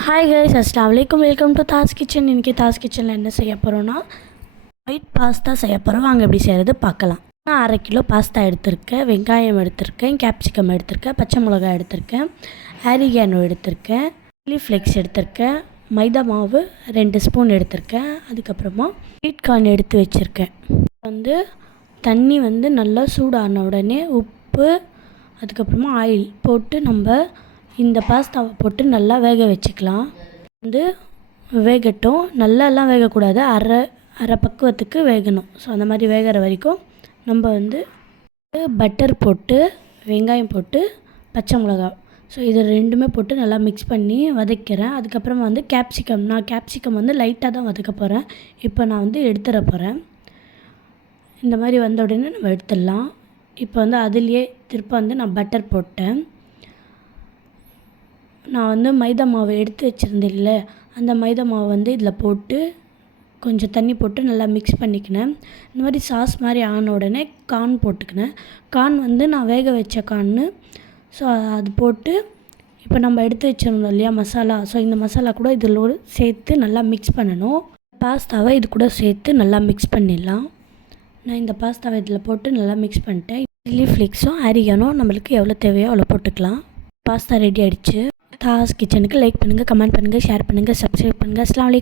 Hi guys, அஸ்ஸலாமு அலைக்கும். Welcome to Das kitchen. இன்றைக்கி தாஸ் கிச்சனில் என்ன செய்ய போகிறோன்னா ஒயிட் பாஸ்தா செய்ய போகிறோம். வாங்க எப்படி செய்கிறது பார்க்கலாம். நான் 1/2 கிலோ பாஸ்தா எடுத்திருக்கேன், வெங்காயம் எடுத்திருக்கேன், கேப்சிகம் எடுத்திருக்கேன், பச்சை மிளகாய் எடுத்திருக்கேன், ஆரிகானோ எடுத்திருக்கேன், சில்லி ஃப்ளேக்ஸ் எடுத்திருக்கேன், மைதா மாவு 2 ஸ்பூன் எடுத்திருக்கேன், அதுக்கப்புறமா ஸ்வீட் கார்ன் எடுத்து வச்சுருக்கேன். தண்ணி நல்லா சூடான உடனே உப்பு அதுக்கப்புறமா ஆயில் போட்டு நம்ம இந்த பாஸ்தாவை போட்டு நல்லா வேக வச்சுக்கலாம். வேகட்டும். நல்லாலாம் வேகக்கூடாது, அரை பக்குவத்துக்கு வேகணும். ஸோ அந்த மாதிரி வேகிற வரைக்கும் நம்ம பட்டர் போட்டு, வெங்காயம் போட்டு, பச்சை மிளகாய், ஸோ இது ரெண்டுமே போட்டு நல்லா மிக்ஸ் பண்ணி வதக்கிறேன். அதுக்கப்புறமா கேப்சிகம் லைட்டாக தான் வதக்க போகிறேன். இப்போ நான் எடுத்துட போகிறேன். இந்த மாதிரி வந்த உடனே நம்ம எடுத்துடலாம். இப்போ அதுலேயே திருப்ப நான் பட்டர் போட்டேன். நான் மைதா மாவு எடுத்து வச்சுருந்தேன்ல, அந்த மைதா மாவு இதில் போட்டு கொஞ்சம் தண்ணி போட்டு நல்லா மிக்ஸ் பண்ணிக்கினேன். இந்த மாதிரி சாஸ் மாதிரி ஆன உடனே கார்ன் போட்டுக்கினேன். கார்ன் நான் வேக வச்ச கார்னு. ஸோ அது போட்டு இப்போ நம்ம எடுத்து வச்சுருந்தோம் இல்லையா மசாலா, ஸோ இந்த மசாலா கூட இதில் சேர்த்து நல்லா மிக்ஸ் பண்ணணும். பாஸ்தாவை இது கூட சேர்த்து நல்லா மிக்ஸ் பண்ணிடலாம். நான் இந்த பாஸ்தாவை இதில் போட்டு நல்லா மிக்ஸ் பண்ணிட்டேன். சில்லி ஃப்ளேக்ஸும் ஆரிகானோ நம்மளுக்கு எவ்வளோ தேவையோ அவ்வளோ போட்டுக்கலாம். பாஸ்தா ரெடி ஆகிடுச்சு. தாஸ் கிச்சனுக்கு லைக் பண்ணுங்கள், கமெண்ட் பண்ணுங்கள், ஷேர் பண்ணுங்கள், சப்ஸ்கிரைப் பண்ணுங்கள். அஸ்ஸலாமு அலைக்கும்.